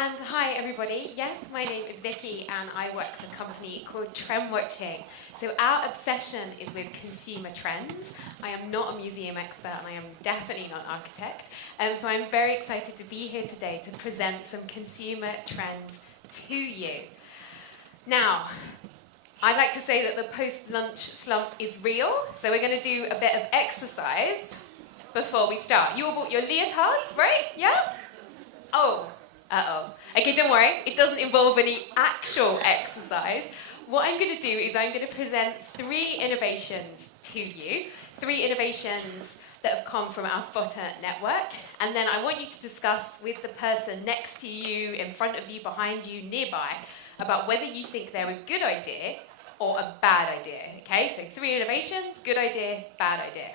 And hi everybody, yes, my name is Vicky and I work for a company called Trendwatching. So our obsession is with consumer trends. I am not a museum expert and I am definitely not an architect. So I'm very excited to be here today to present some consumer trends to you. Now, I'd like to say that the post-lunch slump is real, so we're going to do a bit of exercise before we start. You all bought your leotards, right? Yeah? Oh. Uh-oh. Okay, don't worry. It doesn't involve any actual exercise. What I'm going to do is I'm going to present 3 innovations to you. 3 innovations that have come from our spotter network. And then I want you to discuss with the person next to you, in front of you, behind you, nearby, about whether you think they're a good idea or a bad idea. Okay, so 3 innovations, good idea, bad idea.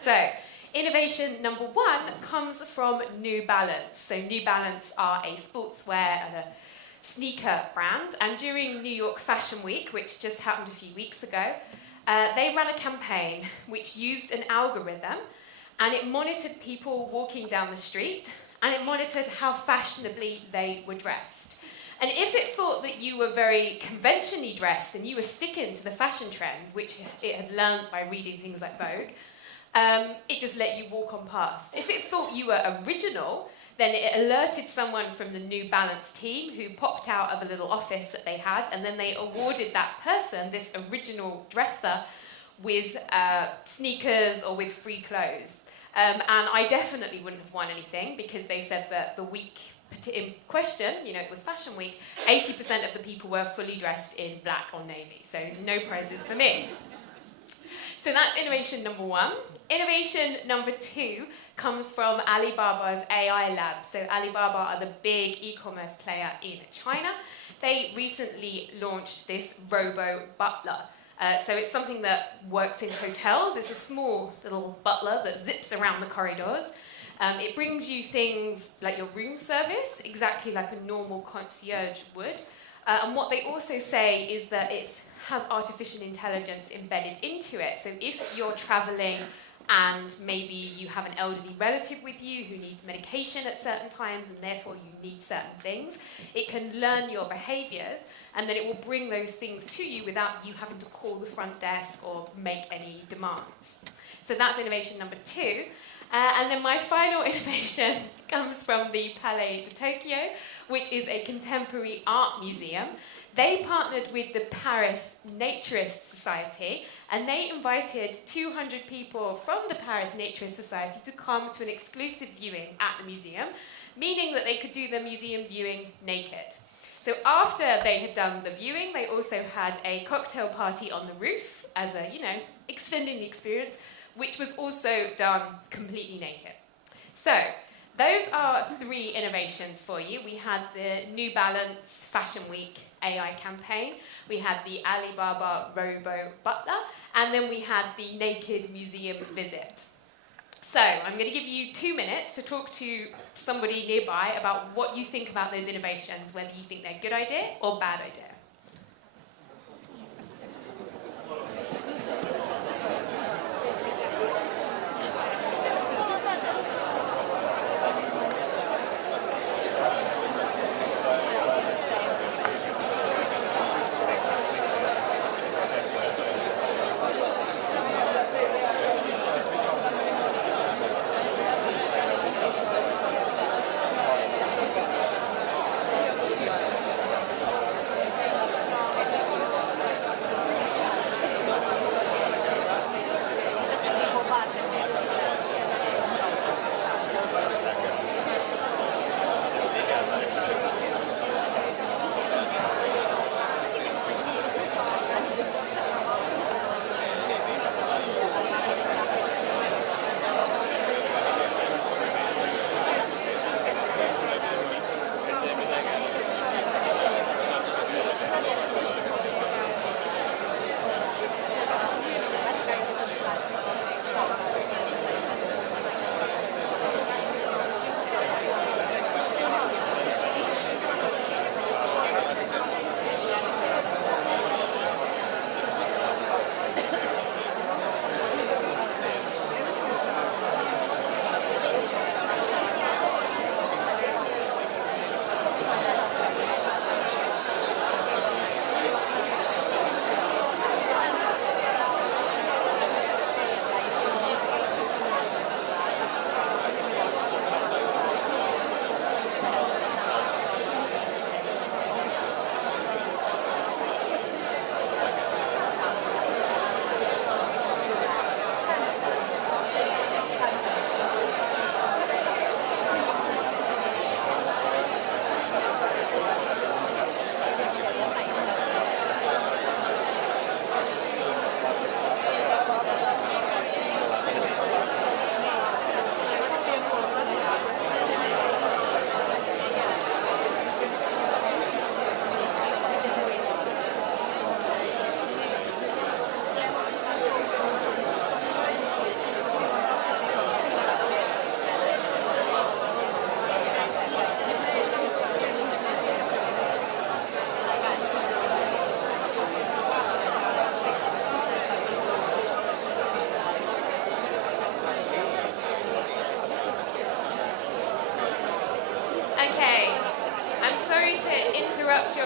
So, innovation number 1 comes from New Balance. So New Balance are a sportswear and a sneaker brand, and during New York Fashion Week, which just happened a few weeks ago, they ran a campaign which used an algorithm, and it monitored people walking down the street, and it monitored how fashionably they were dressed. And if it thought that you were very conventionally dressed and you were sticking to the fashion trends, which it had learned by reading things like Vogue, it just let you walk on past. If it thought you were original, then it alerted someone from the New Balance team who popped out of a little office that they had, and then they awarded that person, this original dresser, with sneakers or with free clothes. And I definitely wouldn't have won anything because they said that the week in question, it was Fashion Week, 80% of the people were fully dressed in black or navy, so no prizes for me. So that's innovation number 1. Innovation number 2 comes from Alibaba's AI lab. So Alibaba are the big e-commerce player in China. They recently launched this Robo Butler. So it's something that works in hotels. It's a small little butler that zips around the corridors. It brings you things like your room service, exactly like a normal concierge would. And what they also say is that it has artificial intelligence embedded into it. So if you're traveling and maybe you have an elderly relative with you who needs medication at certain times and therefore you need certain things, it can learn your behaviors and then it will bring those things to you without you having to call the front desk or make any demands. So that's innovation number 2. And then my final innovation comes from the Palais de Tokyo, which is a contemporary art museum. They partnered with the Paris Naturist Society, and they invited 200 people from the Paris Naturist Society to come to an exclusive viewing at the museum, meaning that they could do the museum viewing naked. So after they had done the viewing, they also had a cocktail party on the roof as a, extending the experience, which was also done completely naked. So, those are 3 innovations for you. We had the New Balance Fashion Week AI campaign, we had the Alibaba Robo Butler, and then we had the Naked Museum visit. So, I'm going to give you 2 minutes to talk to somebody nearby about what you think about those innovations, whether you think they're a good idea or bad idea.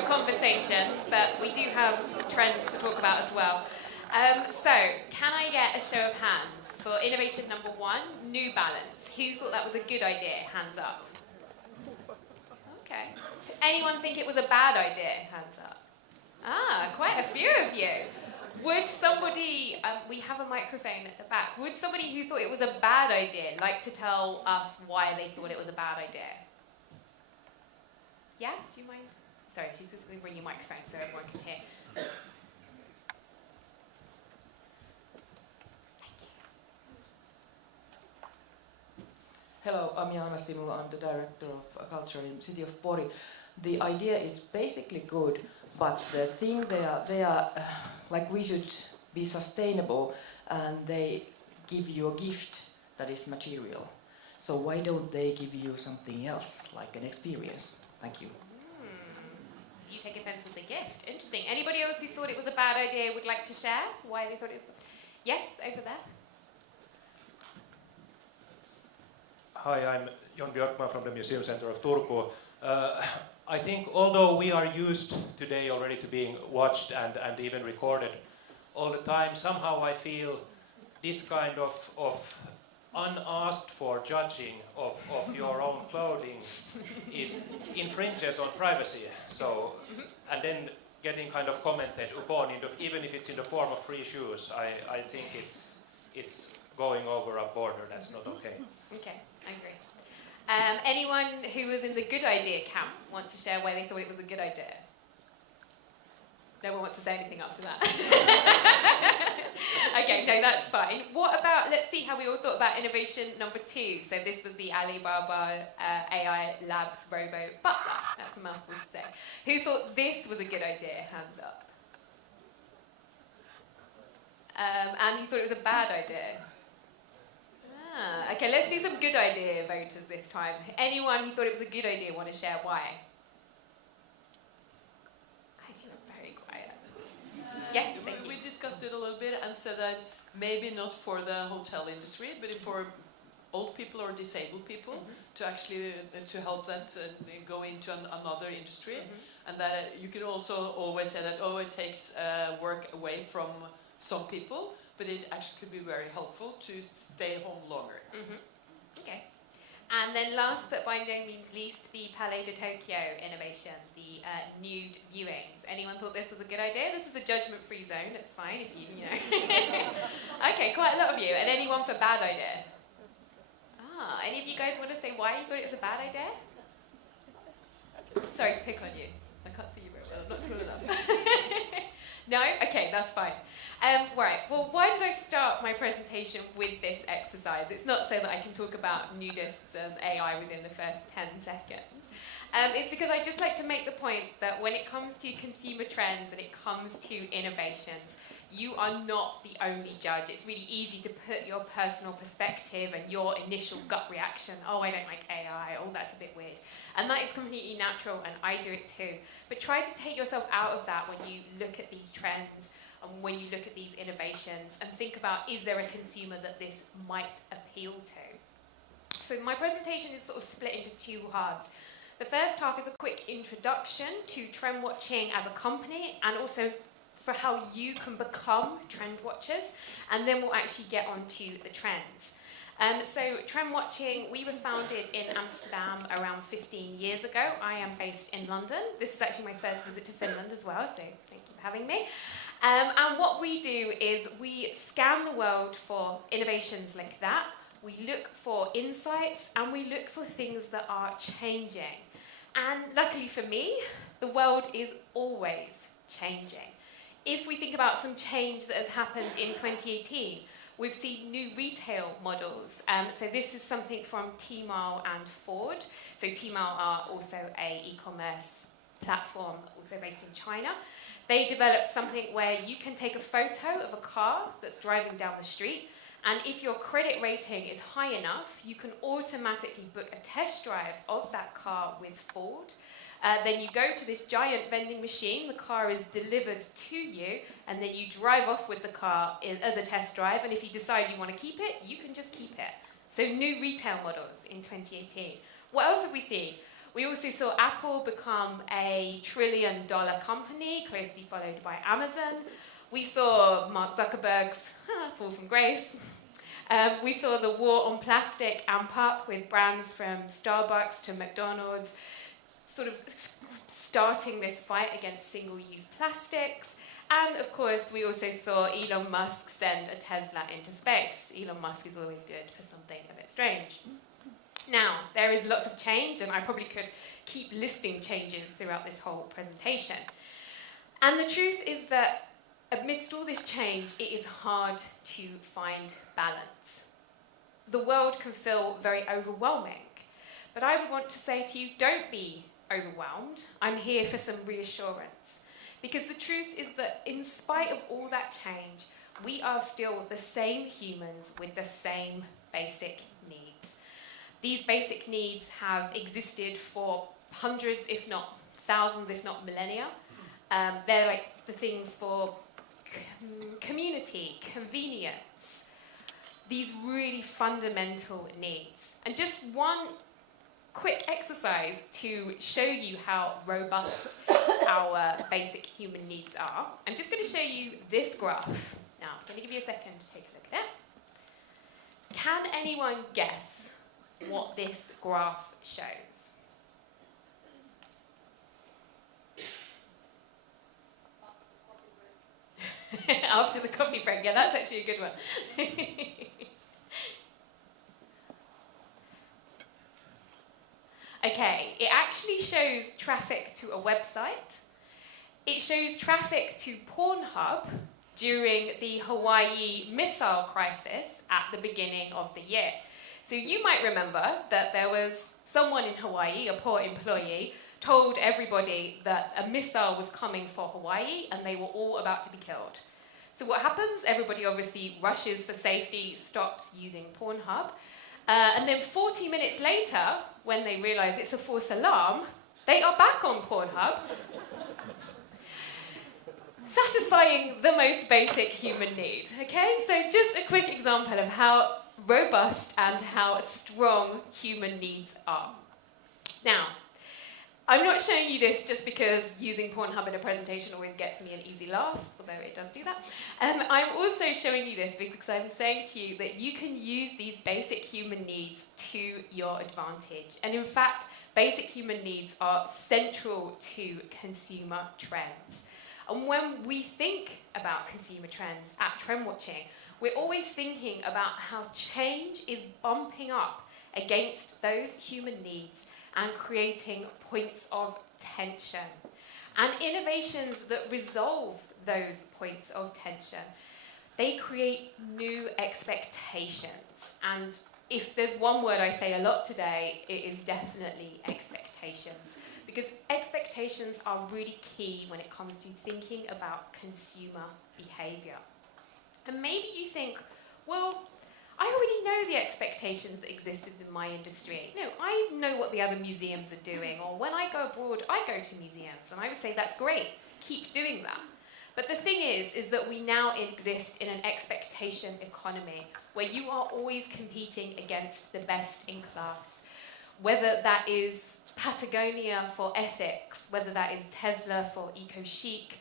natural conversations, but we do have trends to talk about as well. So, can I get a show of hands for innovation number 1, New Balance? Who thought that was a good idea? Hands up. Okay. Anyone think it was a bad idea? Hands up. Ah, quite a few of you. Would somebody, we have a microphone at the back, would somebody who thought it was a bad idea like to tell us why they thought it was a bad idea? Yeah, do you mind? Sorry, she's just going to bring your microphone so everyone can hear. Hello, I'm Johanna Simula. I'm the director of culture in the city of Pori. The idea is basically good, but the thing they are like we should be sustainable, and they give you a gift that is material. So why don't they give you something else, like an experience? Thank you. You take offense with the gift. Interesting. Anybody else who thought it was a bad idea would like to share why they thought it was? Yes, over there. Hi, I'm Jon Björkman from the Museum Center of Turku. I think although we are used today already to being watched and even recorded all the time, somehow I feel this kind of unasked for judging of your own clothing infringes on privacy. So, and then getting kind of commented upon, even if it's in the form of free shoes, I think it's going over a border that's not okay. Okay, I agree. Anyone who was in the good idea camp want to share why they thought it was a good idea? No one wants to say anything after that. Okay, no, that's fine. What about, let's see how we all thought about innovation number 2. So this was the Alibaba AI Labs Robo Butler. That's a mouthful to say. Who thought this was a good idea? Hands up. And who thought it was a bad idea? Okay, let's do some good idea voters this time. Anyone who thought it was a good idea want to share why? Guys, you're very quiet. Yes, thank you. We discussed it a little bit and said that maybe not for the hotel industry, but for old people or disabled people to actually to help them to go into another industry, and that you can also always say that it takes work away from some people. But it actually could be very helpful to stay home longer. Okay. And then last but by no means least, the Palais de Tokyo innovation, the nude viewings. Anyone thought this was a good idea? This is a judgment-free zone. It's fine if you know. Okay, quite a lot of you. And anyone for bad idea? Any of you guys want to say why you thought it was a bad idea? Sorry to pick on you. I can't see you very well. I'm not tall enough. No? Okay, that's fine. Right, well, why did I start my presentation with this exercise? It's not so that I can talk about nudists and AI within the first 10 seconds. It's because I just like to make the point that when it comes to consumer trends and it comes to innovations, you are not the only judge. It's really easy to put your personal perspective and your initial gut reaction, oh, I don't like AI, oh, that's a bit weird. And that is completely natural, and I do it too. But try to take yourself out of that when you look at these trends and when you look at these innovations and think about, is there a consumer that this might appeal to? So my presentation is sort of split into 2 halves. The first half is a quick introduction to Trendwatching as a company and also for how you can become trend watchers, and then we'll actually get onto the trends. So Trendwatching, we were founded in Amsterdam around 15 years ago. I am based in London. This is actually my first visit to Finland as well, so thank you for having me. And what we do is we scan the world for innovations like that. We look for insights and we look for things that are changing. And luckily for me, the world is always changing. If we think about some change that has happened in 2018, we've seen new retail models. So this is something from Tmall and Ford. So Tmall are also a e-commerce platform, also based in China. They developed something where you can take a photo of a car that's driving down the street, and if your credit rating is high enough, you can automatically book a test drive of that car with Ford. Then you go to this giant vending machine, the car is delivered to you, and then you drive off with the car as a test drive, and if you decide you want to keep it, you can just keep it. So new retail models in 2018. What else have we seen? We also saw Apple become a $1 trillion company, closely followed by Amazon. We saw Mark Zuckerberg's fall from grace. We saw the war on plastic amp up with brands from Starbucks to McDonald's sort of starting this fight against single-use plastics. And of course, we also saw Elon Musk send a Tesla into space. Elon Musk is always good for something a bit strange. Now, there is lots of change, and I probably could keep listing changes throughout this whole presentation. And the truth is that amidst all this change, it is hard to find balance. The world can feel very overwhelming, but I would want to say to you, don't be overwhelmed. I'm here for some reassurance. Because the truth is that in spite of all that change, we are still the same humans with the same basic needs. These basic needs have existed for hundreds, if not thousands, if not millennia. They're like the things for community, convenience, these really fundamental needs. And just one quick exercise to show you how robust our basic human needs are. I'm just going to show you this graph. Now, I'm going to give you a second to take a look at it. Can anyone guess what this graph shows? After the coffee break. Yeah, that's actually a good one. Okay, it actually shows traffic to a website. It shows traffic to Pornhub during the Hawaii missile crisis at the beginning of the year. So you might remember that there was someone in Hawaii, a poor employee, told everybody that a missile was coming for Hawaii and they were all about to be killed. So what happens? Everybody obviously rushes for safety, stops using Pornhub. And then 40 minutes later, when they realise it's a false alarm, they are back on Pornhub, satisfying the most basic human need. Okay? So just a quick example of how robust and how strong human needs are. Now, I'm not showing you this just because using Pornhub in a presentation always gets me an easy laugh, although it does do that. I'm also showing you this because I'm saying to you that you can use these basic human needs to your advantage. And in fact, basic human needs are central to consumer trends. And when we think about consumer trends at Trendwatching, we're always thinking about how change is bumping up against those human needs and creating points of tension. And innovations that resolve those points of tension, they create new expectations. And if there's one word I say a lot today, it is definitely expectations. Because expectations are really key when it comes to thinking about consumer behaviour. And maybe you think, well, I already know the expectations that exist within my industry. No, I know what the other museums are doing, or when I go abroad, I go to museums, and I would say that's great, keep doing that. But the thing is that we now exist in an expectation economy where you are always competing against the best in class. Whether that is Patagonia for ethics, whether that is Tesla for eco-chic,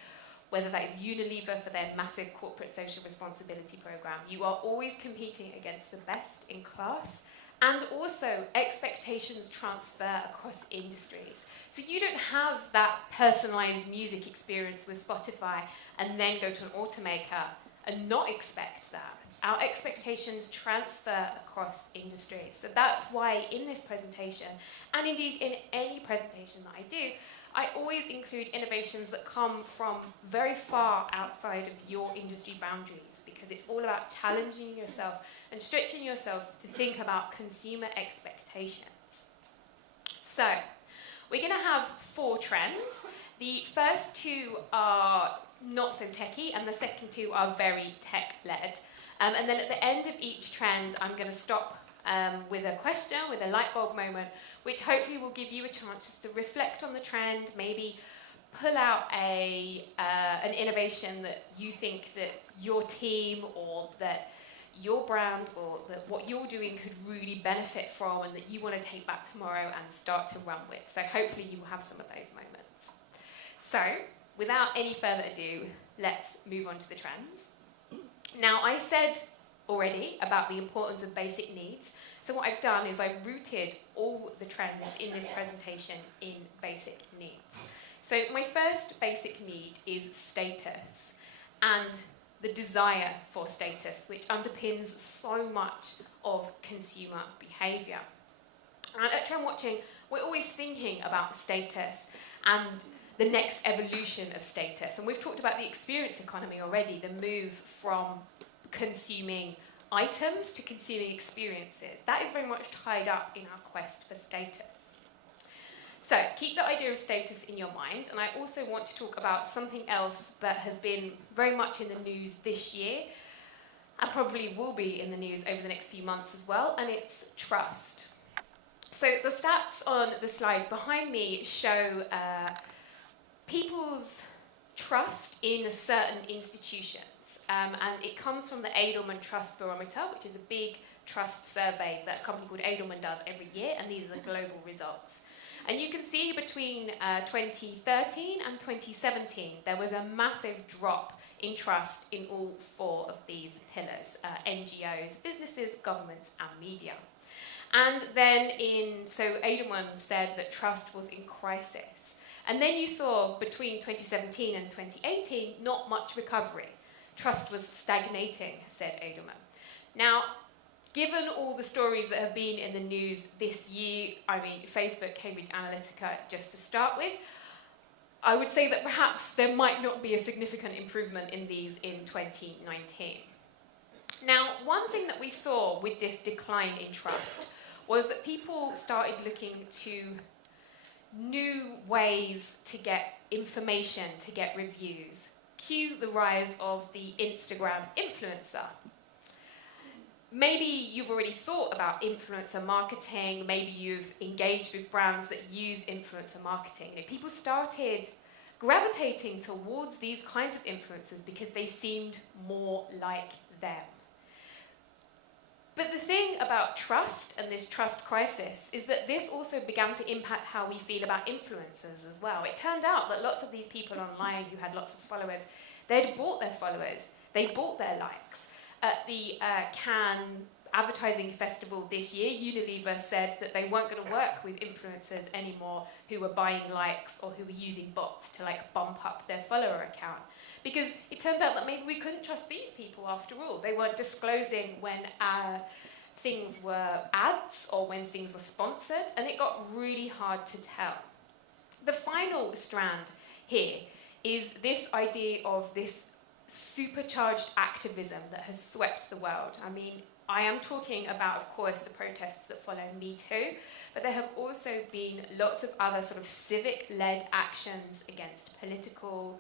whether that is Unilever for their massive corporate social responsibility program. You are always competing against the best in class, and also expectations transfer across industries. So you don't have that personalized music experience with Spotify and then go to an automaker and not expect that. Our expectations transfer across industries. So that's why in this presentation, and indeed in any presentation that I do, I always include innovations that come from very far outside of your industry boundaries, because it's all about challenging yourself and stretching yourself to think about consumer expectations. So, we're going to have 4 trends. The first 2 are not so techy, and the second 2 are very tech-led. And then at the end of each trend, I'm going to stop with a question, with a light bulb moment, which hopefully will give you a chance just to reflect on the trend, maybe pull out an innovation that you think that your team or that your brand or that what you're doing could really benefit from and that you want to take back tomorrow and start to run with. So hopefully you will have some of those moments. So without any further ado, let's move on to the trends. Now, I said already about the importance of basic needs. So what I've done is I've rooted all the trends in this presentation in basic needs. So my first basic need is status and the desire for status, which underpins so much of consumer behaviour. And at Trendwatching, we're always thinking about status and the next evolution of status. And we've talked about the experience economy already, the move from consuming items to consuming experiences. That is very much tied up in our quest for status. So keep the idea of status in your mind, and I also want to talk about something else that has been very much in the news this year, and probably will be in the news over the next few months as well, and it's trust. So the stats on the slide behind me show people's trust in certain institutions, and it comes from the Edelman Trust Barometer, which is a big trust survey that a company called Edelman does every year, and these are the global results. And you can see between 2013 and 2017, there was a massive drop in trust in all four of these pillars, NGOs, businesses, governments, and media. And then so Edelman said that trust was in crisis. And then you saw between 2017 and 2018, not much recovery. Trust was stagnating, said Edelman. Now, given all the stories that have been in the news this year, I mean, Facebook, Cambridge Analytica, just to start with, I would say that perhaps there might not be a significant improvement in these in 2019. Now, one thing that we saw with this decline in trust was that people started looking to new ways to get information, to get reviews. Cue the rise of the Instagram influencer. Maybe you've already thought about influencer marketing, maybe you've engaged with brands that use influencer marketing. People started gravitating towards these kinds of influencers because they seemed more like them. But the thing about trust and this trust crisis is that this also began to impact how we feel about influencers as well. It turned out that lots of these people online who had lots of followers, they'd bought their followers, they bought their likes. At the Cannes Advertising Festival this year, Unilever said that they weren't going to work with influencers anymore who were buying likes or who were using bots to bump up their follower account. Because it turned out that maybe we couldn't trust these people after all. They weren't disclosing when things were ads or when things were sponsored, and it got really hard to tell. The final strand here is this idea of this supercharged activism that has swept the world. I mean, I am talking about, of course, the protests that follow Me Too, but there have also been lots of other sort of civic-led actions against political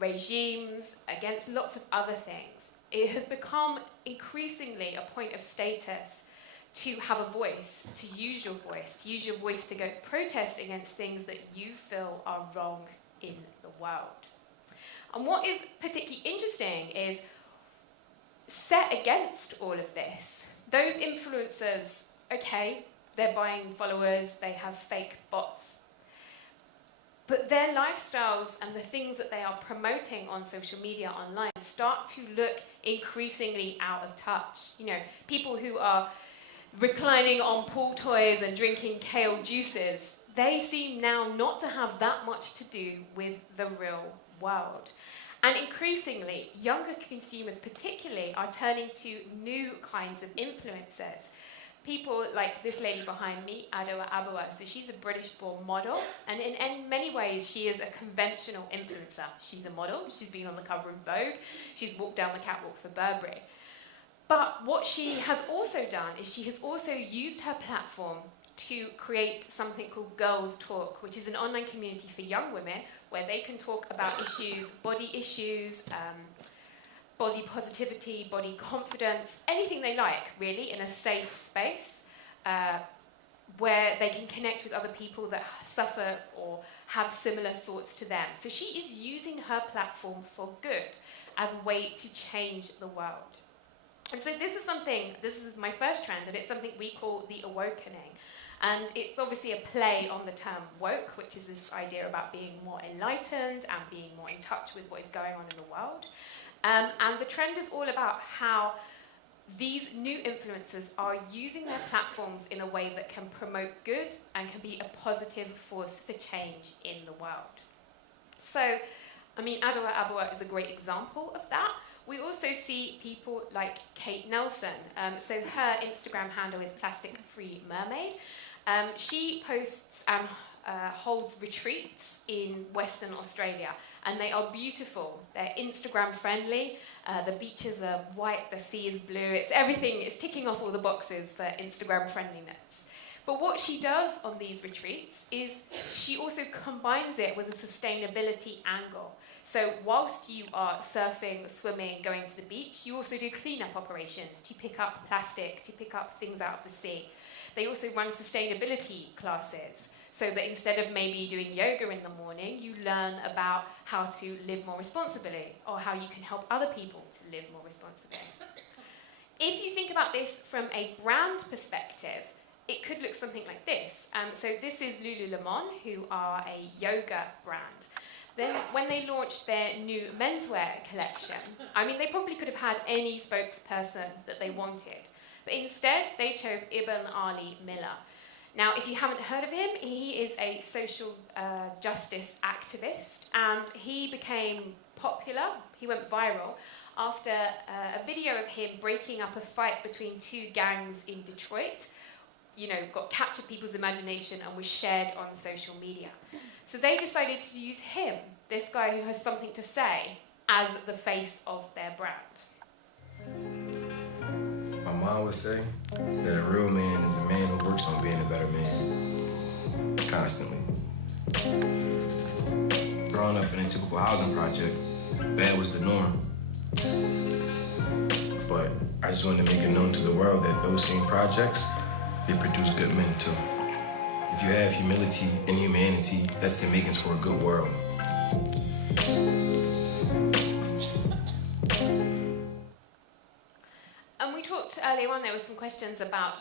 regimes, against lots of other things. It has become increasingly a point of status to have a voice, to use your voice to go protest against things that you feel are wrong in the world. And what is particularly interesting is set against all of this, those influencers, okay, they're buying followers, they have fake bots, but their lifestyles and the things that they are promoting on social media online start to look increasingly out of touch. People who are reclining on pool toys and drinking kale juices, they seem now not to have that much to do with the real world. And increasingly, younger consumers particularly are turning to new kinds of influencers. People like this lady behind me, Adoa Abawa. So she's a British-born model, and in many ways she is a conventional influencer. She's a model, she's been on the cover of Vogue, she's walked down the catwalk for Burberry. But what she has also done is she has also used her platform to create something called Girls Talk, which is an online community for young women where they can talk about body issues, body positivity, body confidence, anything they like, really, in a safe space where they can connect with other people that suffer or have similar thoughts to them. So she is using her platform for good as a way to change the world. And so this is my first trend, and it's something we call the awakening. And it's obviously a play on the term woke, which is this idea about being more enlightened and being more in touch with what is going on in the world. And the trend is all about how these new influencers are using their platforms in a way that can promote good and can be a positive force for change in the world. So, I mean, Adawa Abawa is a great example of that. We also see people like Kate Nelson. So her Instagram handle is Plastic Free Mermaid. She posts and holds retreats in Western Australia, and they are beautiful. They're Instagram friendly. The beaches are white, the sea is blue. Everything is ticking off all the boxes for Instagram friendliness. But what she does on these retreats is she also combines it with a sustainability angle. So whilst you are surfing, swimming, going to the beach, you also do cleanup operations to pick up plastic, to pick up things out of the sea. They also run sustainability classes, so that instead of maybe doing yoga in the morning, you learn about how to live more responsibly, or how you can help other people to live more responsibly. If you think about this from a brand perspective, it could look something like this. So this is Lululemon, who are a yoga brand. Then when they launched their new menswear collection, I mean, they probably could have had any spokesperson that they wanted. But instead, they chose Ibn Ali Miller. Now, if you haven't heard of him, he is a social justice activist, and he became popular, he went viral, after a video of him breaking up a fight between two gangs in Detroit, got captured people's imagination and was shared on social media. So they decided to use him, this guy who has something to say, as the face of their brand. My mom would say that a real man is a man who works on being a better man, constantly. Growing up in a typical housing project, bad was the norm. But I just wanted to make it known to the world that those same projects, they produce good men too. If you have humility and humanity, that's the makings for a good world. And we talked earlier on, there were some questions about,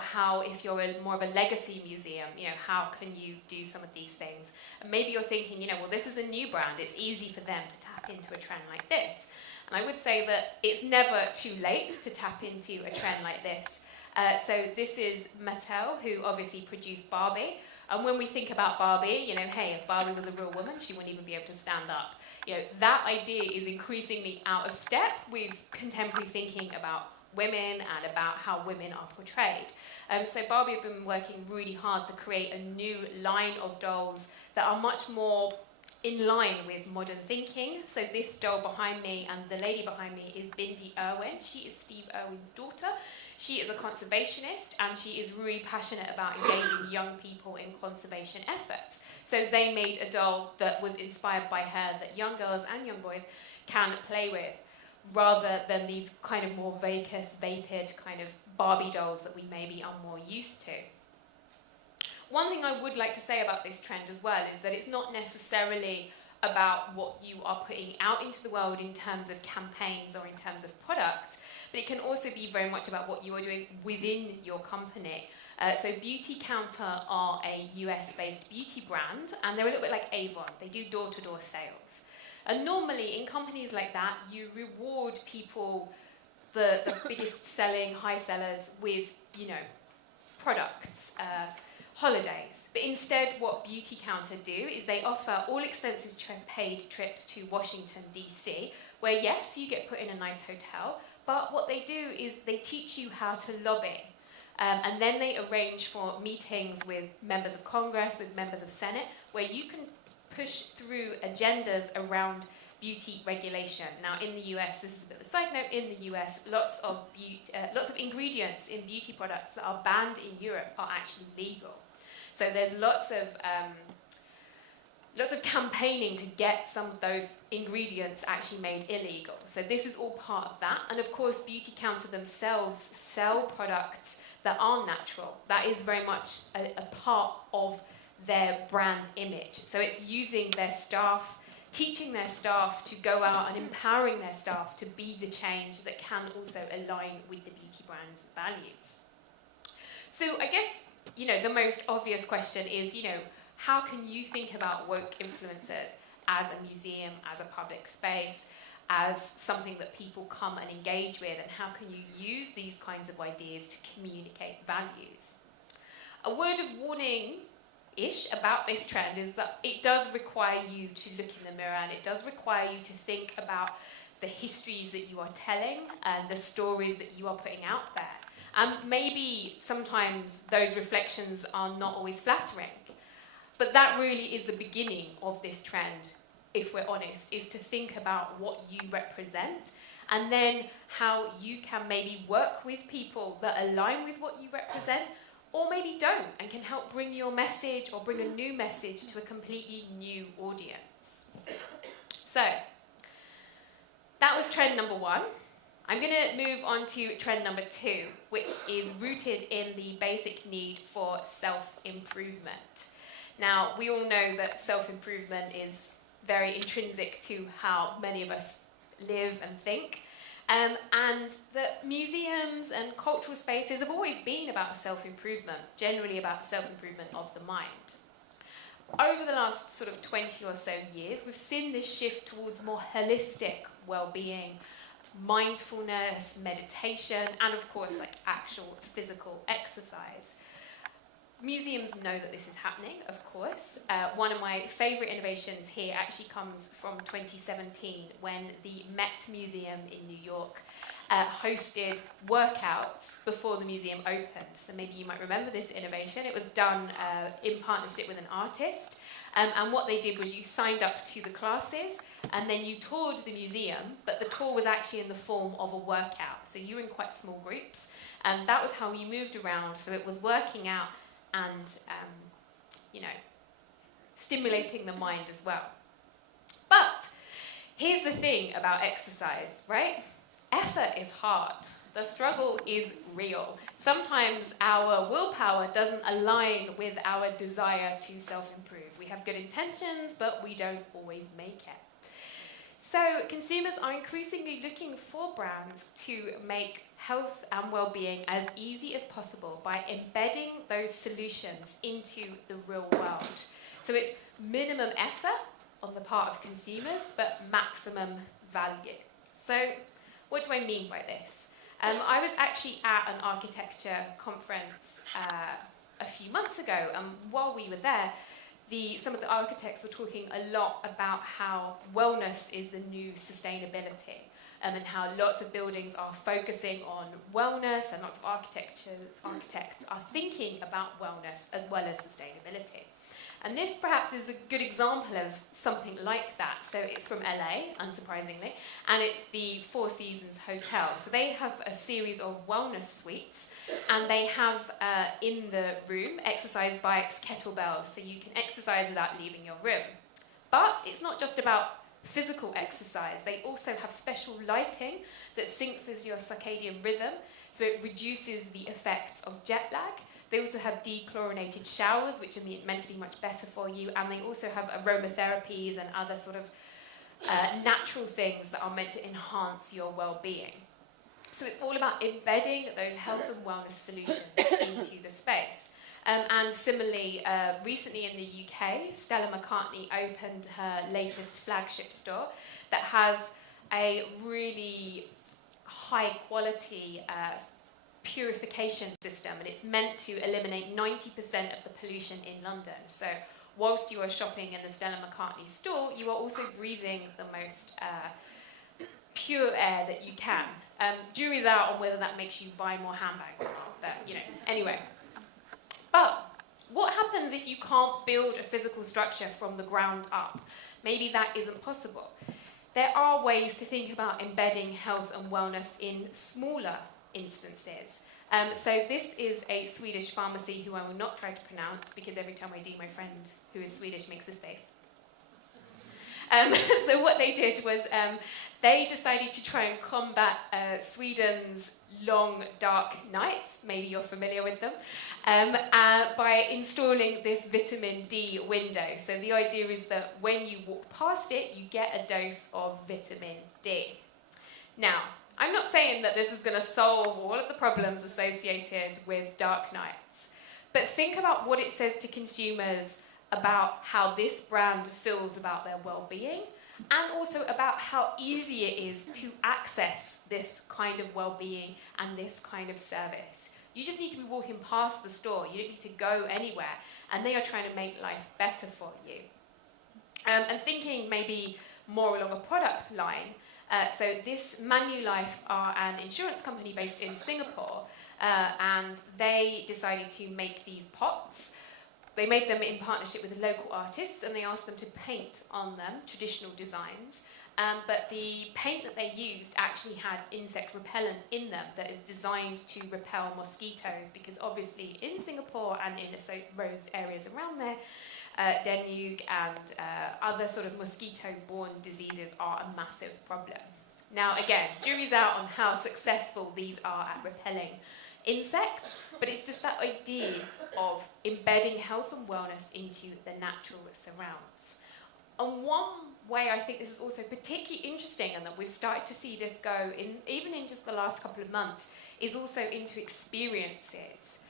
how if you're more of a legacy museum, how can you do some of these things? And maybe you're thinking, well, this is a new brand, it's easy for them to tap into a trend like this. And I would say that it's never too late to tap into a trend like this. So this is Mattel, who obviously produced Barbie. And when we think about Barbie, hey, if Barbie was a real woman, she wouldn't even be able to stand up. That idea is increasingly out of step with contemporary thinking about women and about how women are portrayed. So Barbie have been working really hard to create a new line of dolls that are much more in line with modern thinking. So this doll behind me and the lady behind me is Bindi Irwin. She is Steve Irwin's daughter. She is a conservationist, and she is really passionate about engaging young people in conservation efforts. So they made a doll that was inspired by her that young girls and young boys can play with, rather than these kind of more vapid kind of Barbie dolls that we maybe are more used to. One thing I would like to say about this trend as well is that it's not necessarily about what you are putting out into the world in terms of campaigns or in terms of products, but it can also be very much about what you are doing within your company. So Beautycounter are a US-based beauty brand, and they're a little bit like Avon. They do door-to-door sales. And normally in companies like that, you reward people, the biggest selling high sellers, with, products, holidays. But instead, what Beautycounter do is they offer all expenses paid trips to Washington, DC, where yes, you get put in a nice hotel, but what they do is they teach you how to lobby. And then they arrange for meetings with members of Congress, with members of Senate, where you can push through agendas around beauty regulation. Now, in the US, this is a bit of a side note, in the US, lots of ingredients in beauty products that are banned in Europe are actually legal. So there's lots of campaigning to get some of those ingredients actually made illegal. So this is all part of that. And of course, Beautycounter themselves sell products that are natural. That is very much a part of their brand image. So it's using their staff teaching their staff to go out and empowering their staff to be the change that can also align with the beauty brand's values. So I guess, the most obvious question is, how can you think about woke influencers as a museum, as a public space, as something that people come and engage with, and how can you use these kinds of ideas to communicate values? A word of warning-ish about this trend is that it does require you to look in the mirror, and it does require you to think about the histories that you are telling and the stories that you are putting out there. Maybe sometimes those reflections are not always flattering, but that really is the beginning of this trend, if we're honest, is to think about what you represent and then how you can maybe work with people that align with what you represent, or maybe don't, and can help bring your message or bring a new message to a completely new audience. So, that was trend number 1. I'm going to move on to trend number 2, which is rooted in the basic need for self-improvement. Now, we all know that self-improvement is very intrinsic to how many of us live and think, and that museums and cultural spaces have always been about self-improvement, generally about self-improvement of the mind. Over the last sort of 20 or so years, we've seen this shift towards more holistic well-being, mindfulness, meditation, and of course, like actual physical exercise. Museums know that this is happening, of course. One of my favourite innovations here actually comes from 2017 when the Met Museum in New York hosted workouts before the museum opened. So maybe you might remember this innovation. It was done in partnership with an artist. And what they did was you signed up to the classes and then you toured the museum, but the tour was actually in the form of a workout. So you were in quite small groups. And that was how you moved around. So it was working out and, stimulating the mind as well. But here's the thing about exercise, right? Effort is hard. The struggle is real. Sometimes our willpower doesn't align with our desire to self-improve. We have good intentions, but we don't always make it. So consumers are increasingly looking for brands to make health and well-being as easy as possible by embedding those solutions into the real world. So it's minimum effort on the part of consumers, but maximum value. So what do I mean by this? I was actually at an architecture conference a few months ago, and while we were there, some of the architects were talking a lot about how wellness is the new sustainability, and how lots of buildings are focusing on wellness, and lots of architects are thinking about wellness as well as sustainability. And this perhaps is a good example of something like that. So it's from LA, unsurprisingly, and it's the Four Seasons Hotel. So they have a series of wellness suites, and they have in the room exercise bikes, kettlebells, so you can exercise without leaving your room. But it's not just about physical exercise. They also have special lighting that syncs with your circadian rhythm, so it reduces the effects of jet lag. They also have dechlorinated showers, which are meant to be much better for you, and they also have aromatherapies and other sort of natural things that are meant to enhance your well-being. So it's all about embedding those health and wellness solutions into the space. And similarly, recently in the UK, Stella McCartney opened her latest flagship store that has a really high-quality purification system, and it's meant to eliminate 90% of the pollution in London. So whilst you are shopping in the Stella McCartney store, you are also breathing the most pure air that you can. Jury's out on whether that makes you buy more handbags or not, but anyway. But what happens if you can't build a physical structure from the ground up? Maybe that isn't possible. There are ways to think about embedding health and wellness in smaller instances. So this is a Swedish pharmacy who I will not try to pronounce because every time I do, my friend who is Swedish makes this face. So what they did was they decided to try and combat Sweden's long, dark nights, maybe you're familiar with them, by installing this vitamin D window. So the idea is that when you walk past it, you get a dose of vitamin D. Now, I'm not saying that this is going to solve all of the problems associated with dark nights, but think about what it says to consumers about how this brand feels about their well-being, and also about how easy it is to access this kind of well-being and this kind of service. You just need to be walking past the store. You don't need to go anywhere, and they are trying to make life better for you. And thinking maybe more along a product line, so this Manulife are an insurance company based in Singapore, and they decided to make these pots. They made them in partnership with local artists, and they asked them to paint on them traditional designs. But the paint that they used actually had insect repellent in them that is designed to repel mosquitoes, because obviously in Singapore and in those areas around there, dengue and other sort of mosquito-borne diseases are a massive problem. Now again, jury's out on how successful these are at repelling insects, but it's just that idea of embedding health and wellness into the natural surrounds. And one way I think this is also particularly interesting, and that we've started to see this go in even in just the last couple of months, is also into experiences.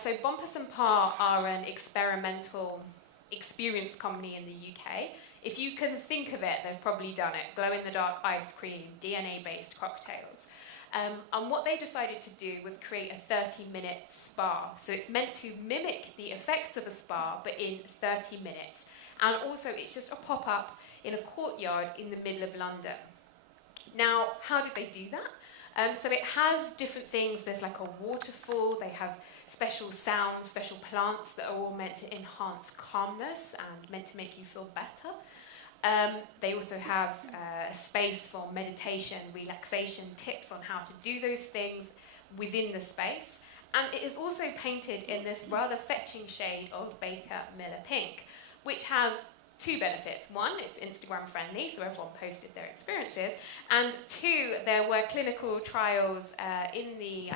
So Bumpus & Pa are an experimental experience company in the UK. If you can think of it, they've probably done it. Glow-in-the-dark ice cream, DNA-based cocktails. And what they decided to do was create a 30-minute spa. So it's meant to mimic the effects of a spa, but in 30 minutes. And also, it's just a pop-up in a courtyard in the middle of London. Now, how did they do that? So it has different things. There's like a waterfall. They have special sounds, special plants that are all meant to enhance calmness and meant to make you feel better. They also have a space for meditation, relaxation, tips on how to do those things within the space. And it is also painted in this rather fetching shade of Baker Miller Pink, which has two benefits. One, it's Instagram friendly, so everyone posted their experiences. And two, there were clinical trials in the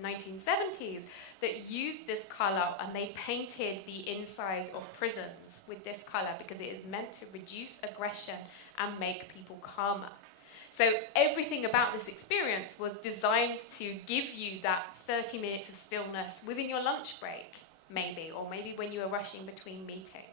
1970s that used this colour, and they painted the inside of prisons with this colour because it is meant to reduce aggression and make people calmer. So everything about this experience was designed to give you that 30 minutes of stillness within your lunch break, maybe, or maybe when you were rushing between meetings.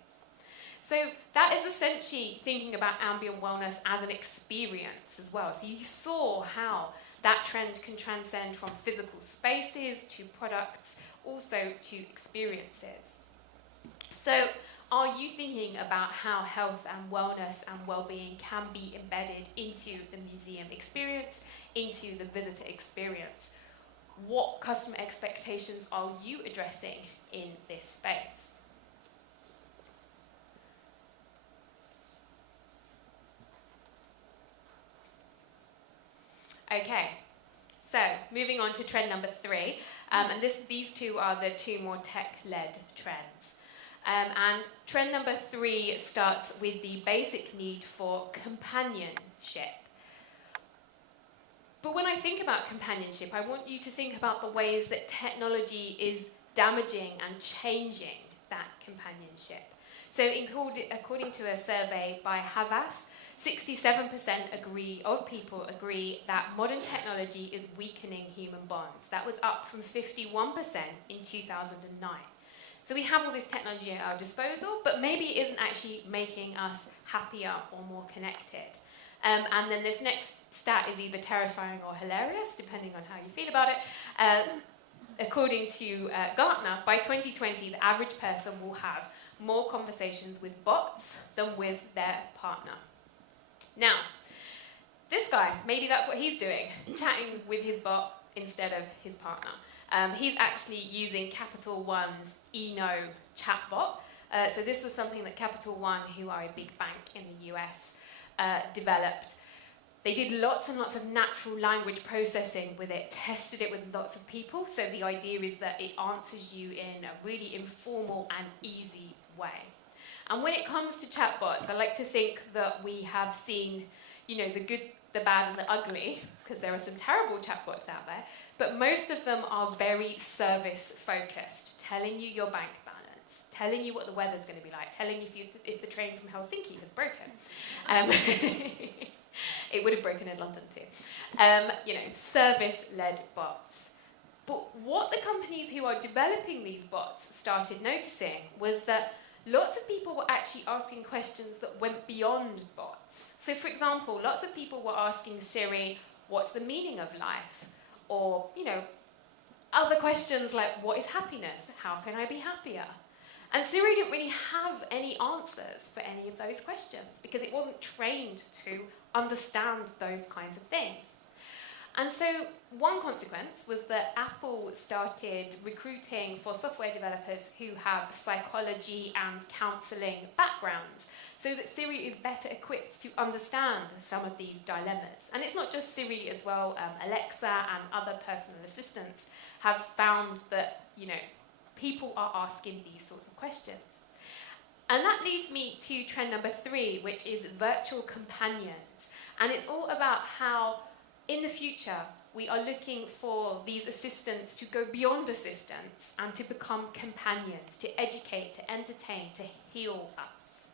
So that is essentially thinking about ambient wellness as an experience as well. So you saw how that trend can transcend from physical spaces to products, also to experiences. So are you thinking about how health and wellness and well-being can be embedded into the museum experience, into the visitor experience? What customer expectations are you addressing in this space? Okay, so moving on to trend number 3, and these two are the two more tech-led trends. And trend number 3 starts with the basic need for companionship. But when I think about companionship, I want you to think about the ways that technology is damaging and changing that companionship. So according to a survey by Havas, 67% of people agree that modern technology is weakening human bonds. That was up from 51% in 2009. So we have all this technology at our disposal, but maybe it isn't actually making us happier or more connected. And then this next stat is either terrifying or hilarious, depending on how you feel about it. According to Gartner, by 2020, the average person will have more conversations with bots than with their partner. Now, this guy, maybe that's what he's doing, chatting with his bot instead of his partner. He's actually using Capital One's Eno chatbot. So this was something that Capital One, who are a big bank in the US, developed. They did lots and lots of natural language processing with it, tested it with lots of people. So the idea is that it answers you in a really informal and easy way. And when it comes to chatbots, I like to think that we have seen, you know, the good, the bad, and the ugly, because there are some terrible chatbots out there, but most of them are very service-focused, telling you your bank balance, telling you what the weather's going to be like, telling you if the train from Helsinki has broken. It would have broken in London too. You know, service-led bots. But what the companies who are developing these bots started noticing was that lots of people were actually asking questions that went beyond bots. So for example, lots of people were asking Siri, what's the meaning of life? Or, you know, other questions like, what is happiness? How can I be happier? And Siri didn't really have any answers for any of those questions because it wasn't trained to understand those kinds of things. And so one consequence was that Apple started recruiting for software developers who have psychology and counselling backgrounds so that Siri is better equipped to understand some of these dilemmas. And it's not just Siri as well, Alexa and other personal assistants have found that, you know, people are asking these sorts of questions. And that leads me to trend number 3, which is virtual companions. And it's all about how in the future, we are looking for these assistants to go beyond assistants and to become companions, to educate, to entertain, to heal us.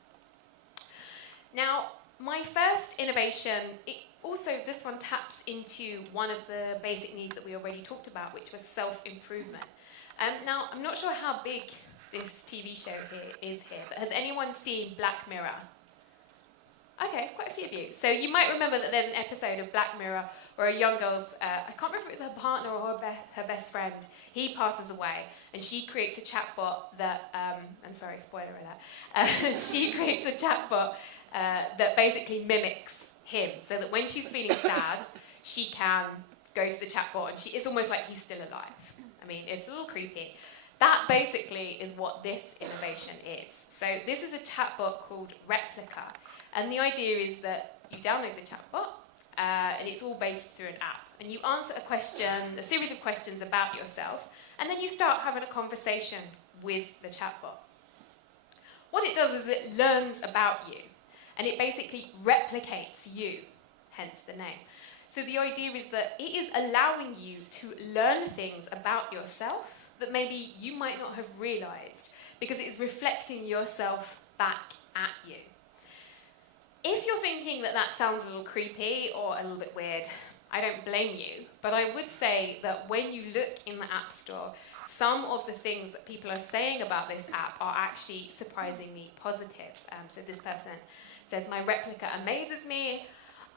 Now, my first innovation, this one taps into one of the basic needs that we already talked about, which was self-improvement. Now, I'm not sure how big this TV show is here, but has anyone seen Black Mirror? Okay, quite a few of you. So you might remember that there's an episode of Black Mirror where a young girl's, I can't remember if it's her partner or her best friend, he passes away and she creates a chatbot that, I'm sorry, spoiler alert, she creates a chatbot that basically mimics him so that when she's feeling sad, she can go to the chatbot and it's almost like he's still alive. I mean, it's a little creepy. That basically is what this innovation is. So this is a chatbot called Replica. And the idea is that you download the chatbot, and it's all based through an app. And you answer a series of questions about yourself, and then you start having a conversation with the chatbot. What it does is it learns about you, and it basically replicates you, hence the name. So the idea is that it is allowing you to learn things about yourself that maybe you might not have realized, because it is reflecting yourself back at you. If you're thinking that sounds a little creepy or a little bit weird, I don't blame you, but I would say that when you look in the App Store, some of the things that people are saying about this app are actually surprisingly positive. So this person says, my replica amazes me.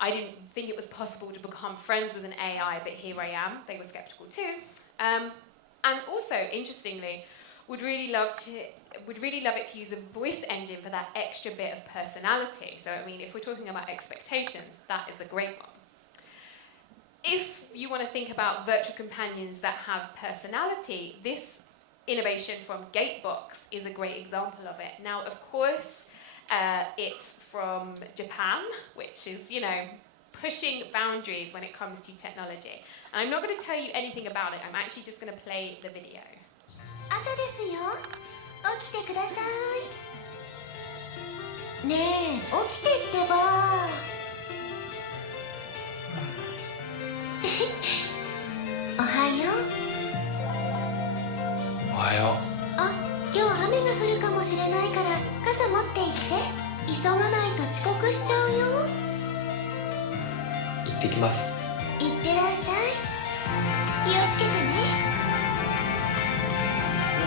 I didn't think it was possible to become friends with an AI, but here I am. They were skeptical too. And also, interestingly, would really love it to use a voice engine for that extra bit of personality. So, I mean, if we're talking about expectations, that is a great one. If you want to think about virtual companions that have personality, this innovation from Gatebox is a great example of it. Now, of course, it's from Japan, which is, you know, pushing boundaries when it comes to technology. And I'm not going to tell you anything about it. I'm actually just going to play the video. 朝ですよ。起きてください。ねえ、起きてってば。おはよう。おはよう。あ、今日雨が降るかもしれないから傘持って行って。急がないと遅刻しちゃうよ。行ってきます。行ってらっしゃい。気をつけてね。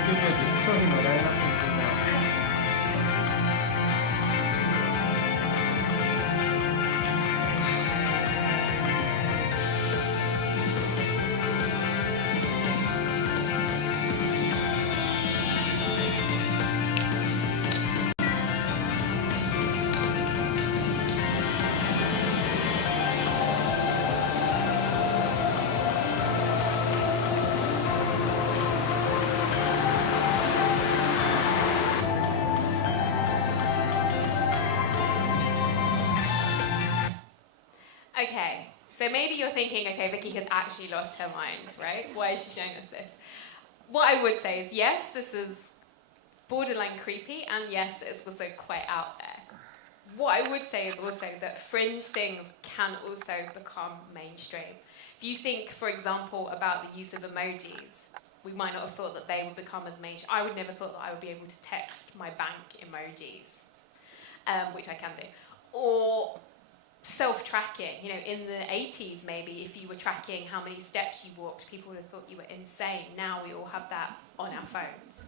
商品のラインナップについてはOkay, so maybe you're thinking, okay, Vicky has actually lost her mind, right? Why is she showing us this? What I would say is, yes, this is borderline creepy, and yes, it's also quite out there. What I would say is also that fringe things can also become mainstream. If you think, for example, about the use of emojis, we might not have thought that they would become as mainstream. I would never thought that I would be able to text my bank emojis, which I can do. Or self-tracking. You know, in the 80s maybe, if you were tracking how many steps you walked, people would have thought you were insane. Now we all have that on our phones.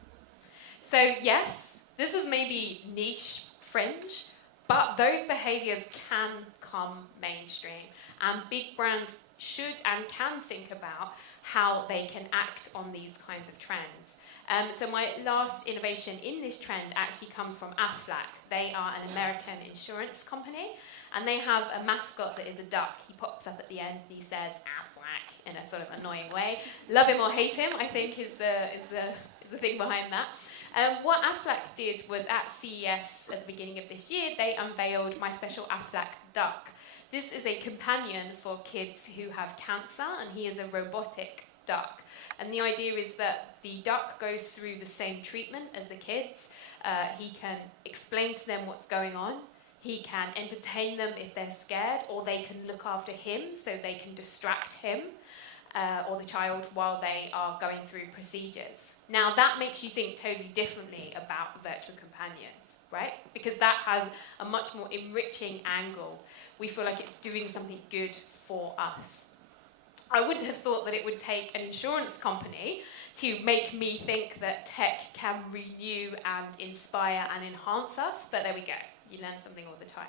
So yes, this is maybe niche, fringe, but those behaviours can come mainstream. And big brands should and can think about how they can act on these kinds of trends. So my last innovation in this trend actually comes from Aflac. They are an American insurance company, and they have a mascot that is a duck. He pops up at the end and he says Aflac in a sort of annoying way. Love him or hate him, I think is the thing behind that. What Aflac did was at CES at the beginning of this year, they unveiled my special Aflac Duck. This is a companion for kids who have cancer, and he is a robotic duck. And the idea is that the duck goes through the same treatment as the kids. He can explain to them what's going on. He can entertain them if they're scared, or they can look after him so they can distract him or the child while they are going through procedures. Now that makes you think totally differently about virtual companions, right? Because that has a much more enriching angle. We feel like it's doing something good for us. I wouldn't have thought that it would take an insurance company to make me think that tech can renew and inspire and enhance us, but there we go. You learn something all the time.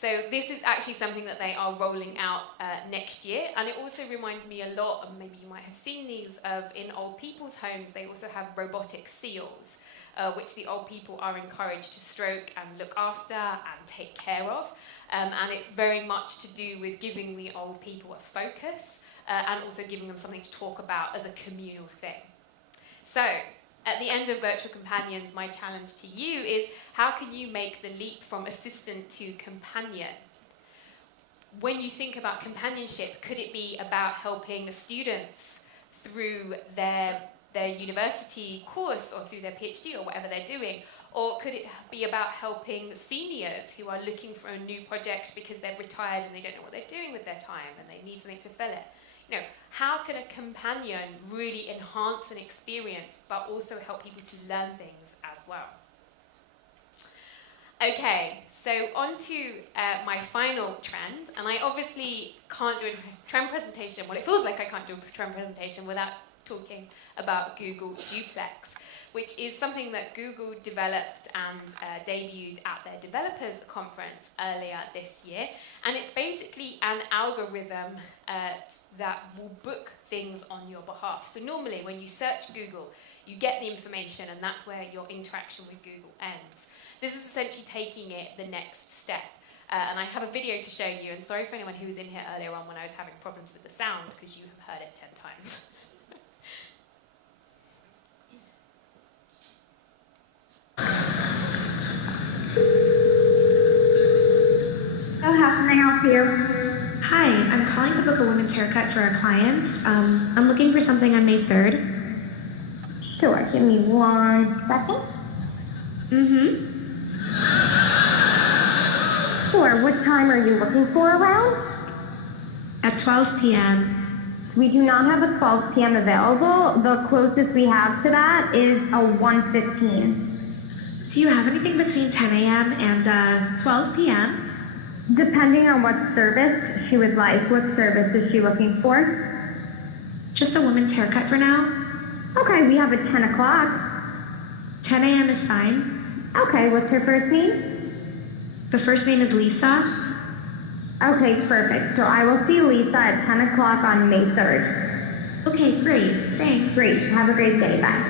So this is actually something that they are rolling out next year, and it also reminds me a lot, and maybe you might have seen these, of in old people's homes, they also have robotic seals, which the old people are encouraged to stroke and look after and take care of. And it's very much to do with giving the old people a focus and also giving them something to talk about as a communal thing. So, at the end of Virtual Companions, my challenge to you is, how can you make the leap from assistant to companion? When you think about companionship, could it be about helping the students through their university course or through their PhD or whatever they're doing? Or could it be about helping seniors who are looking for a new project because they're retired and they don't know what they're doing with their time and they need something to fill it? You know, how can a companion really enhance an experience but also help people to learn things as well? Okay, so on to my final trend, and I obviously can't do a trend presentation, well it feels like I can't do a trend presentation without talking about Google Duplex, which is something that Google developed and debuted at their developers conference earlier this year. And it's basically an algorithm that will book things on your behalf. So normally when you search Google, you get the information and that's where your interaction with Google ends. This is essentially taking it the next step. And I have a video to show you, and sorry for anyone who was in here earlier on when I was having problems with the sound, because you have heard it 10 times. So how can I help you? Hi, I'm calling to book a women's haircut for a client. I'm looking for something on May 3rd. Sure, give me 1 second. Sure, what time are you looking for around? At 12 p.m. We do not have a 12 p.m. available. The closest we have to that is a 1:15. Do you have anything between 10 a.m. and 12 p.m.? Depending on what service she would like. What service is she looking for? Just a woman's haircut for now. Okay, we have a 10 o'clock. 10 a.m. is fine. Okay, what's her first name? The first name is Lisa. Okay, perfect. So I will see Lisa at 10 o'clock on May 3rd. Okay, great. Thanks. Great. Have a great day. Bye.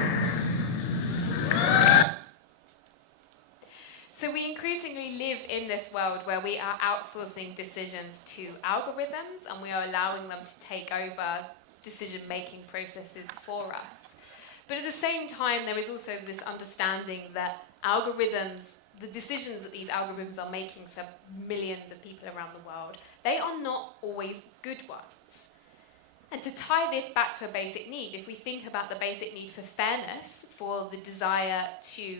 So we increasingly live in this world where we are outsourcing decisions to algorithms and we are allowing them to take over decision-making processes for us. But at the same time, there is also this understanding that algorithms, the decisions that these algorithms are making for millions of people around the world, they are not always good ones. And to tie this back to a basic need, if we think about the basic need for fairness, for the desire to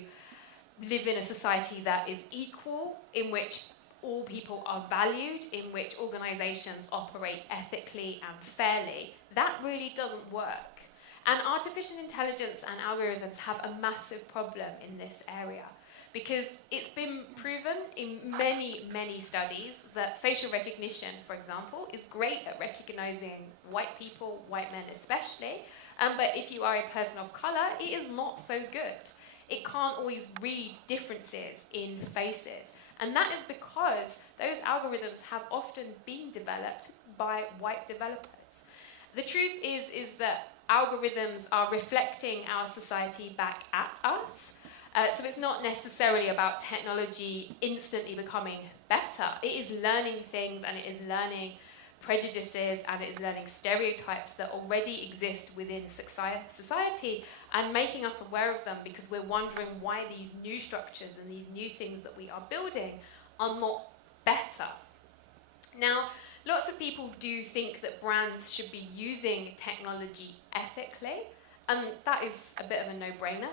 live in a society that is equal, in which all people are valued, in which organisations operate ethically and fairly, that really doesn't work. And artificial intelligence and algorithms have a massive problem in this area, because it's been proven in many, many studies that facial recognition, for example, is great at recognising white people, white men especially, but if you are a person of colour, it is not so good. It can't always read differences in faces. And that is because those algorithms have often been developed by white developers. The truth is that algorithms are reflecting our society back at us. So it's not necessarily about technology instantly becoming better. It is learning things, and it is learning prejudices, and it is learning stereotypes that already exist within society and making us aware of them, because we're wondering why these new structures and these new things that we are building are not better. Now, lots of people do think that brands should be using technology ethically, and that is a bit of a no-brainer.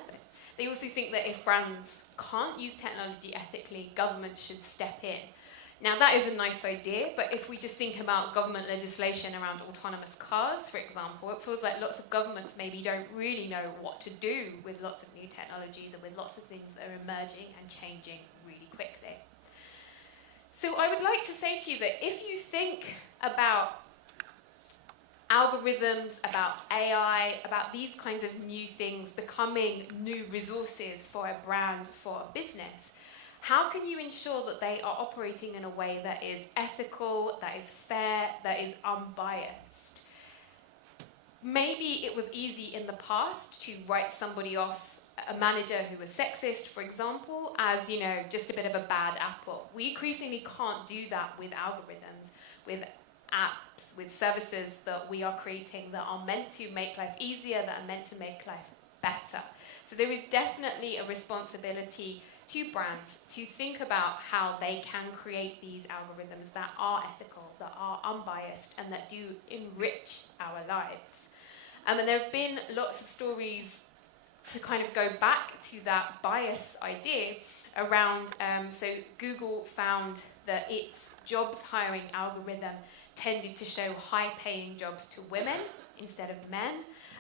They also think that if brands can't use technology ethically, government should step in. Now, that is a nice idea, but if we just think about government legislation around autonomous cars, for example, it feels like lots of governments maybe don't really know what to do with lots of new technologies and with lots of things that are emerging and changing really quickly. So I would like to say to you that if you think about algorithms, about AI, about these kinds of new things becoming new resources for a brand, for a business, how can you ensure that they are operating in a way that is ethical, that is fair, that is unbiased? Maybe it was easy in the past to write somebody off, a manager who was sexist, for example, as, you know, just a bit of a bad apple. We increasingly can't do that with algorithms, with apps, with services that we are creating that are meant to make life easier, that are meant to make life better. So there is definitely a responsibility to brands to think about how they can create these algorithms that are ethical, that are unbiased, and that do enrich our lives. And there have been lots of stories to kind of go back to that bias idea around, so Google found that its jobs hiring algorithm tended to show high-paying jobs to women instead of men.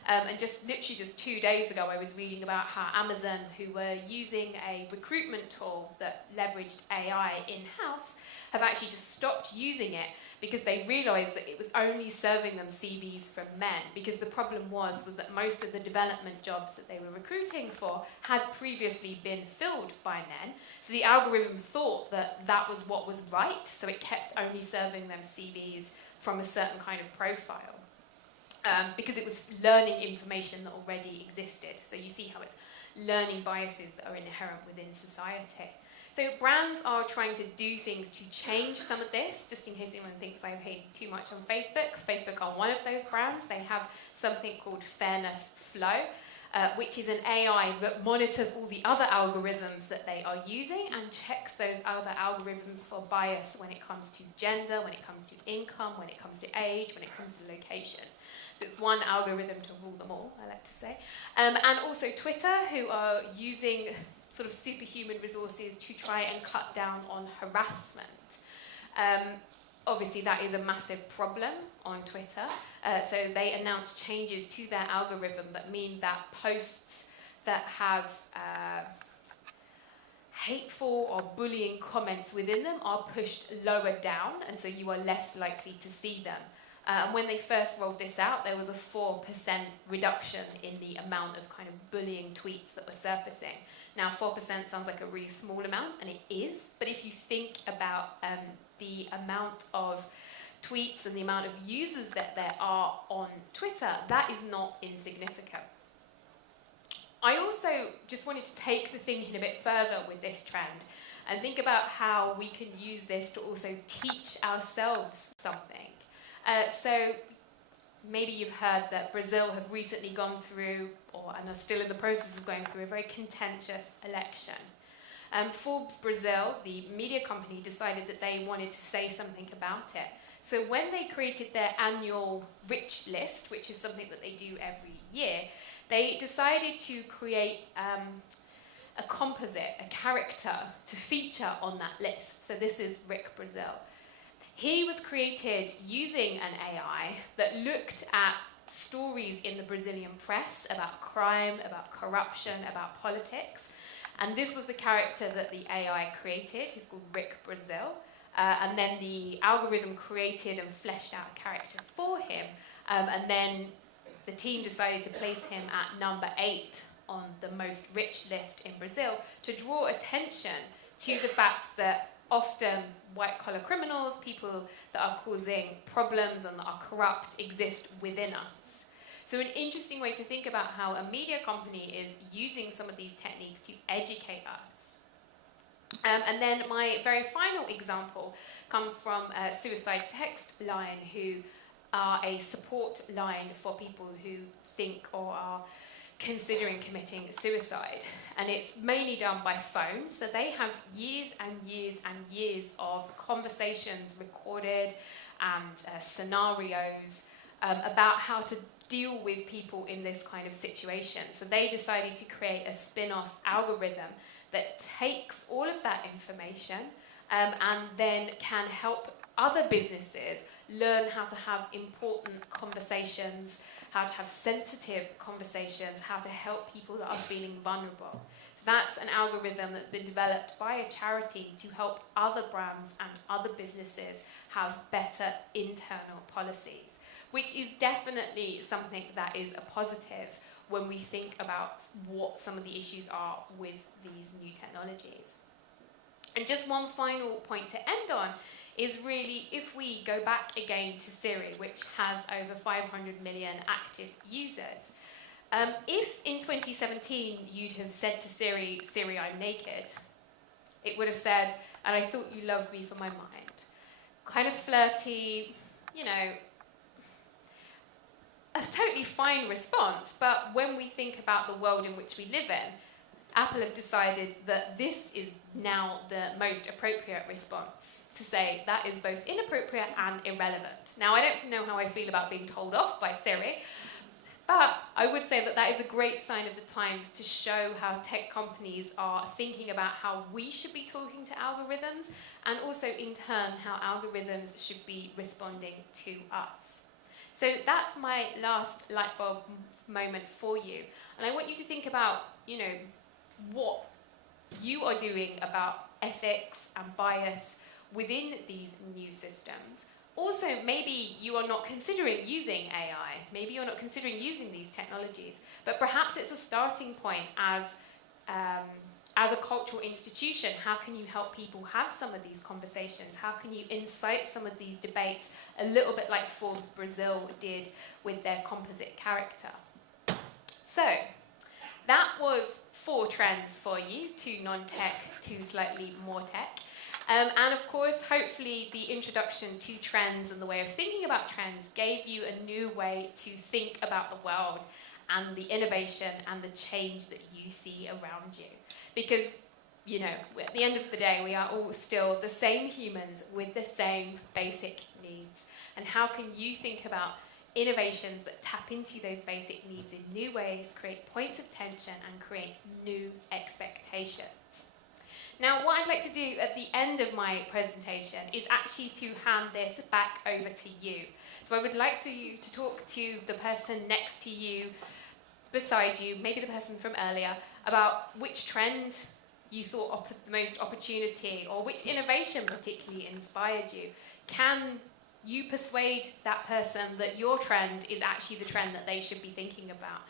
And literally just 2 days ago, I was reading about how Amazon, who were using a recruitment tool that leveraged AI in-house, have actually just stopped using it because they realised that it was only serving them CVs from men, because the problem was that most of the development jobs that they were recruiting for had previously been filled by men. So the algorithm thought that that was what was right, so it kept only serving them CVs from a certain kind of profile. Because it was learning information that already existed. So you see how it's learning biases that are inherent within society. So brands are trying to do things to change some of this, just in case anyone thinks I hate too much on Facebook. Facebook are one of those brands. They have something called Fairness Flow, which is an AI that monitors all the other algorithms that they are using and checks those other algorithms for bias when it comes to gender, when it comes to income, when it comes to age, when it comes to location. So it's one algorithm to rule them all, I like to say. And also Twitter, who are using sort of superhuman resources to try and cut down on harassment. Obviously, that is a massive problem on Twitter. So they announced changes to their algorithm that mean that posts that have hateful or bullying comments within them are pushed lower down, and so you are less likely to see them. And when they first rolled this out, there was a 4% reduction in the amount of kind of bullying tweets that were surfacing. Now, 4% sounds like a really small amount, and it is, but if you think about the amount of tweets and the amount of users that there are on Twitter, that is not insignificant. I also just wanted to take the thinking a bit further with this trend and think about how we can use this to also teach ourselves something. So maybe you've heard that Brazil have recently gone through, and are still in the process of going through, a very contentious election. Forbes Brazil, the media company, decided that they wanted to say something about it. So when they created their annual rich list, which is something that they do every year, they decided to create a composite, a character to feature on that list. So this is Rick Brazil. He was created using an AI that looked at stories in the Brazilian press about crime, about corruption, about politics. And this was the character that the AI created. He's called Rick Brazil. And then the algorithm created and fleshed out a character for him. And then the team decided to place him at number 8 on the most rich list in Brazil to draw attention to the fact that often white-collar criminals, people that are causing problems and that are corrupt, exist within us. So an interesting way to think about how a media company is using some of these techniques to educate us. And then my very final example comes from Suicide Text Line, who are a support line for people who think or are considering committing suicide. And it's mainly done by phone, so they have years and years and years of conversations recorded and scenarios about how to deal with people in this kind of situation. So they decided to create a spin-off algorithm that takes all of that information and then can help other businesses learn how to have important conversations, how to have sensitive conversations, how to help people that are feeling vulnerable. So that's an algorithm that's been developed by a charity to help other brands and other businesses have better internal policies, which is definitely something that is a positive when we think about what some of the issues are with these new technologies. And just one final point to end on is really, if we go back again to Siri, which has over 500 million active users, if in 2017 you'd have said to Siri, "Siri, I'm naked," it would have said, "And I thought you loved me for my mind." Kind of flirty, you know, a totally fine response, but when we think about the world in which we live in, Apple have decided that this is now the most appropriate response, to say that is both inappropriate and irrelevant. Now, I don't know how I feel about being told off by Siri, but I would say that that is a great sign of the times to show how tech companies are thinking about how we should be talking to algorithms, and also in turn how algorithms should be responding to us. So that's my last light bulb moment for you. And I want you to think about, you know, what you are doing about ethics and bias within these new systems. Also, maybe you are not considering using AI, maybe you're not considering using these technologies, but perhaps it's a starting point as a cultural institution. How can you help people have some of these conversations? How can you incite some of these debates, a little bit like Forbes Brazil did with their composite character? So, that was 4 trends for you, 2 non-tech, 2 slightly more tech. And of course, hopefully the introduction to trends and the way of thinking about trends gave you a new way to think about the world and the innovation and the change that you see around you. Because, you know, at the end of the day, we are all still the same humans with the same basic needs. And how can you think about innovations that tap into those basic needs in new ways, create points of tension, and create new expectations? Now, what I'd like to do at the end of my presentation is actually to hand this back over to you. So I would like you to talk to the person next to you, beside you, maybe the person from earlier, about which trend you thought offered the most opportunity, or which innovation particularly inspired you. Can you persuade that person that your trend is actually the trend that they should be thinking about?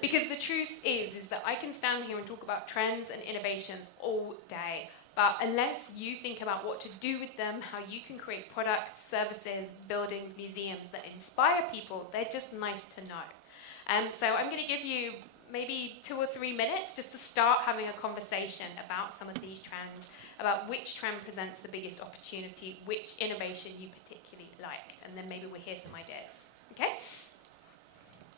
Because the truth is that I can stand here and talk about trends and innovations all day, but unless you think about what to do with them, how you can create products, services, buildings, museums that inspire people, they're just nice to know. So I'm going to give you maybe 2 or 3 minutes just to start having a conversation about some of these trends, about which trend presents the biggest opportunity, which innovation you particularly liked, and then maybe we'll hear some ideas. Okay?